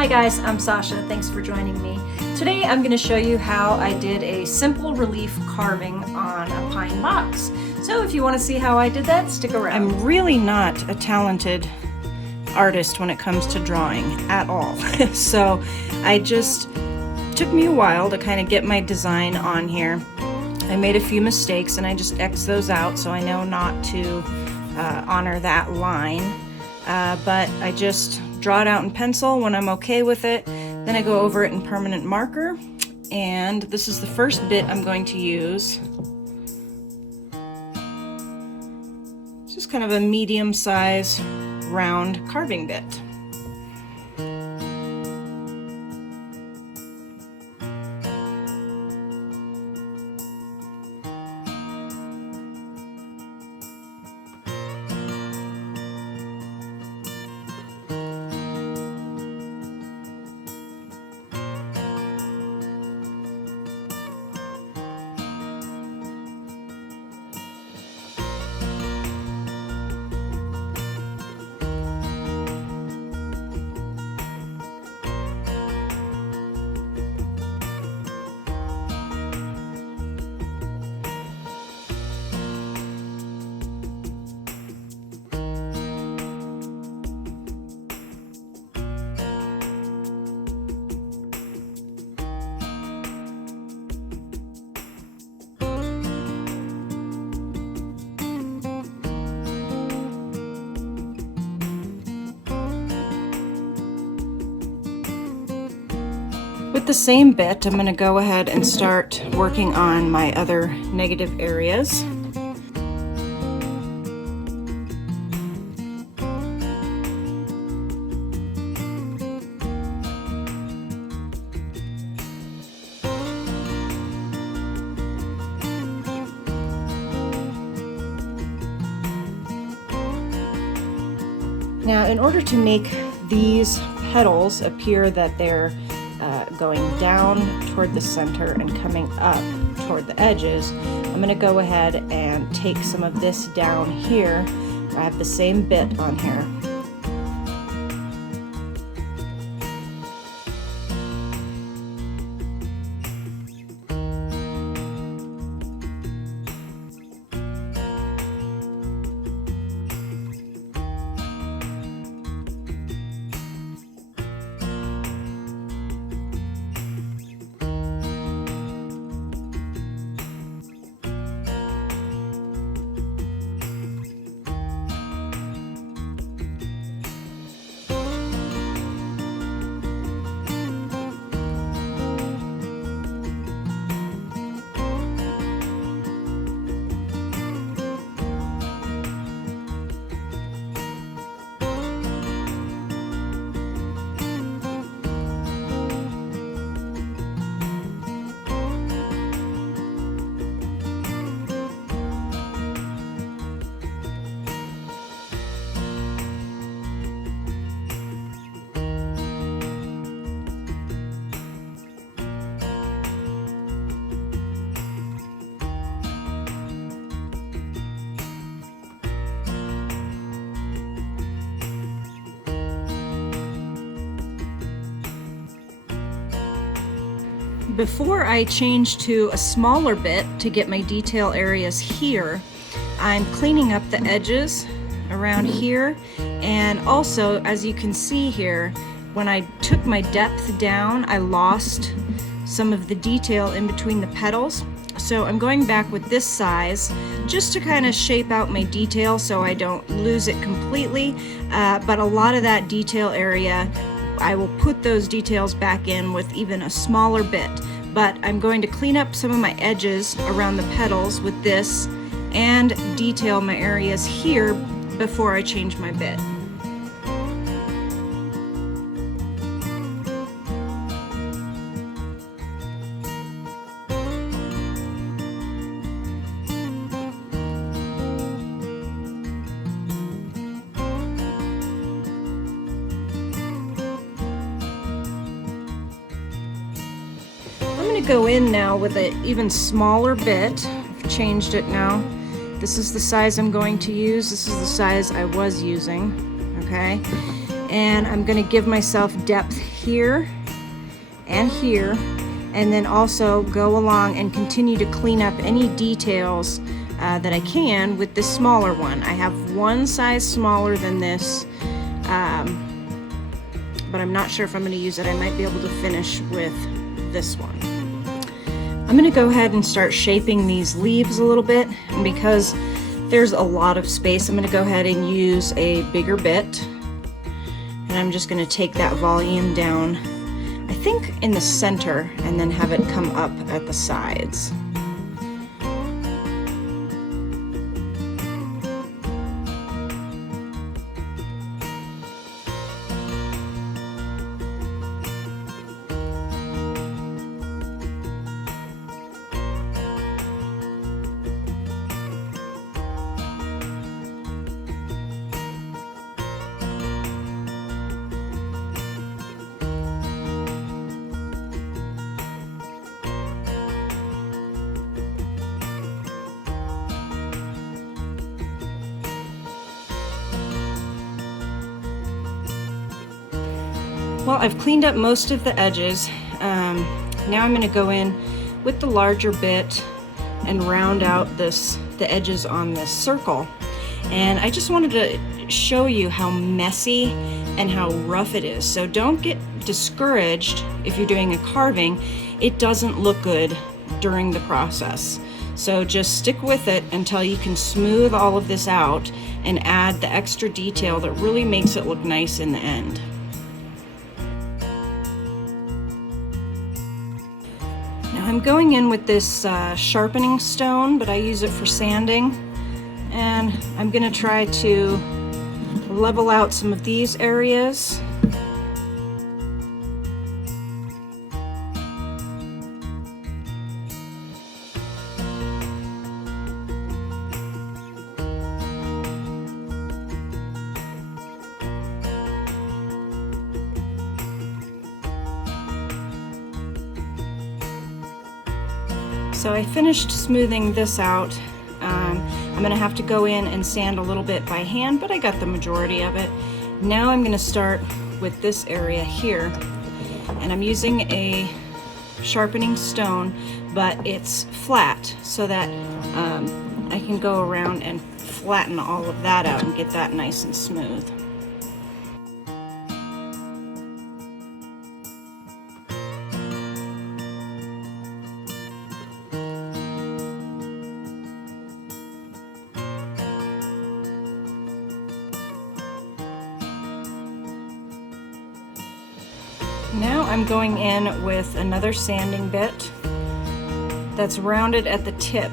Hi guys, I'm Sasha. Thanks for joining me. Today I'm going to show you how I did a simple relief carving on a pine box. So if you want to see how I did that, stick around. I'm really not a talented artist when it comes to drawing at all. So took me a while to kind of get my design on here. I made a few mistakes and I just X'd those out so I know not to honor that line. But I just draw it out in pencil when I'm okay with it. Then I go over it in permanent marker. And this is the first bit I'm going to use. It's just kind of a medium size round carving bit. With the same bit, I'm going to go ahead and start working on my other negative areas. Now, in order to make these petals appear that they're going down toward the center and coming up toward the edges, I'm going to go ahead and take some of this down here. I have the same bit on here. Before I change to a smaller bit to get my detail areas here, I'm cleaning up the edges around here, and also, as you can see here, when I took my depth down, I lost some of the detail in between the petals. So I'm going back with this size just to kind of shape out my detail so I don't lose it completely, but a lot of that detail area, I will put those details back in with even a smaller bit. But I'm going to clean up some of my edges around the petals with this and detail my areas here before I change my bit. I'm going to go in now with an even smaller bit. I've changed it now. This is the size I'm going to use. This is the size I was using, okay? And I'm going to give myself depth here and here, and then also go along and continue to clean up any details that I can with this smaller one. I have one size smaller than this, but I'm not sure if I'm going to use it. I might be able to finish with this one. I'm going to go ahead and start shaping these leaves a little bit, and because there's a lot of space, I'm going to go ahead and use a bigger bit, and I'm just going to take that volume down, I think in the center, and then have it come up at the sides. Well, I've cleaned up most of the edges. Now I'm going to go in with the larger bit and round out the edges on this circle. And I just wanted to show you how messy and how rough it is. So don't get discouraged if you're doing a carving. It doesn't look good during the process. So just stick with it until you can smooth all of this out and add the extra detail that really makes it look nice in the end. I'm going in with this sharpening stone, but I use it for sanding, and I'm going to try to level out some of these areas. So I finished smoothing this out. I'm going to have to go in and sand a little bit by hand, but I got the majority of it. Now I'm going to start with this area here, and I'm using a sharpening stone, but it's flat so that I can go around and flatten all of that out and get that nice and smooth. Now I'm going in with another sanding bit that's rounded at the tip.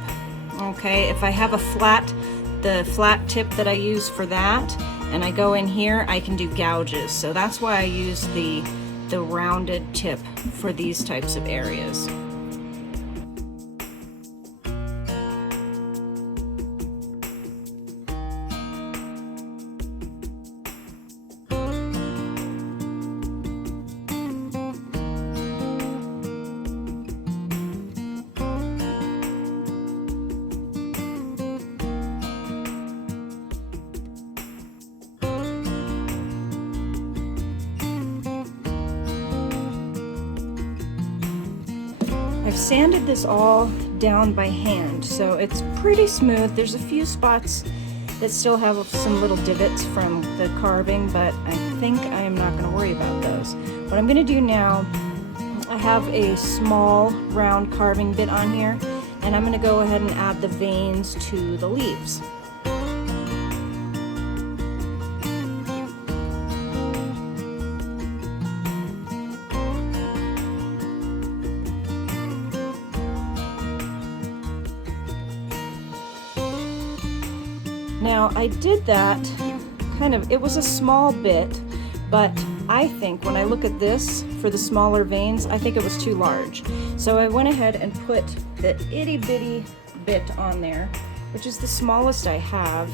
Okay, if I have the flat tip that I use for that, and I go in here, I can do gouges. So that's why I use the rounded tip for these types of areas. I've sanded this all down by hand, so it's pretty smooth. There's a few spots that still have some little divots from the carving, but I think I am not going to worry about those. What I'm going to do now, I have a small round carving bit on here, and I'm going to go ahead and add the veins to the leaves. Now I did that it was a small bit, but I think when I look at this for the smaller veins, I think it was too large. So I went ahead and put the itty bitty bit on there, which is the smallest I have.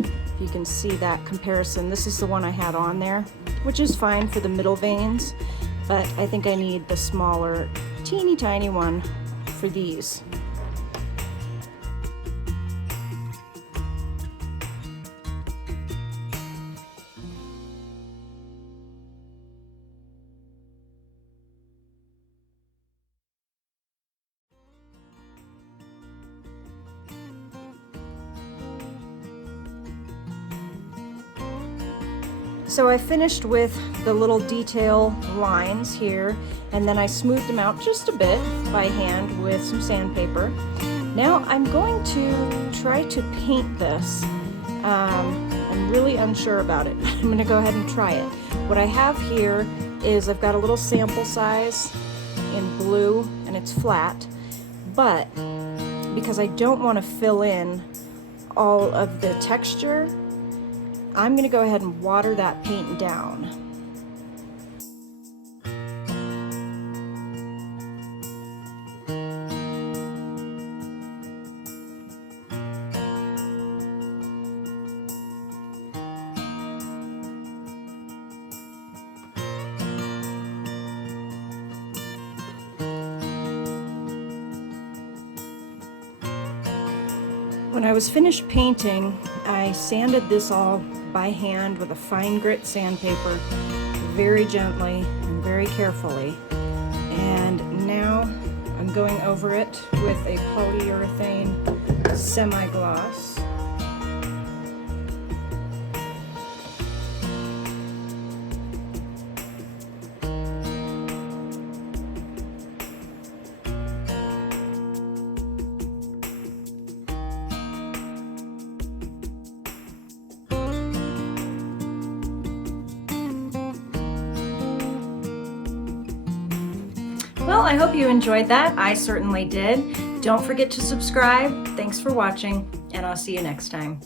If you can see that comparison, this is the one I had on there, which is fine for the middle veins, but I think I need the smaller, teeny tiny one for these. So I finished with the little detail lines here, and then I smoothed them out just a bit by hand with some sandpaper. Now I'm going to try to paint this. I'm really unsure about it. I'm going to go ahead and try it. What I have here is I've got a little sample size in blue, and it's flat, but because I don't want to fill in all of the texture, I'm going to go ahead and water that paint down. When I was finished painting, I sanded this all by hand with a fine grit sandpaper, very gently and very carefully. And now I'm going over it with a polyurethane semi-gloss. Well, I hope you enjoyed that. I certainly did. Don't forget to subscribe. Thanks for watching, and I'll see you next time.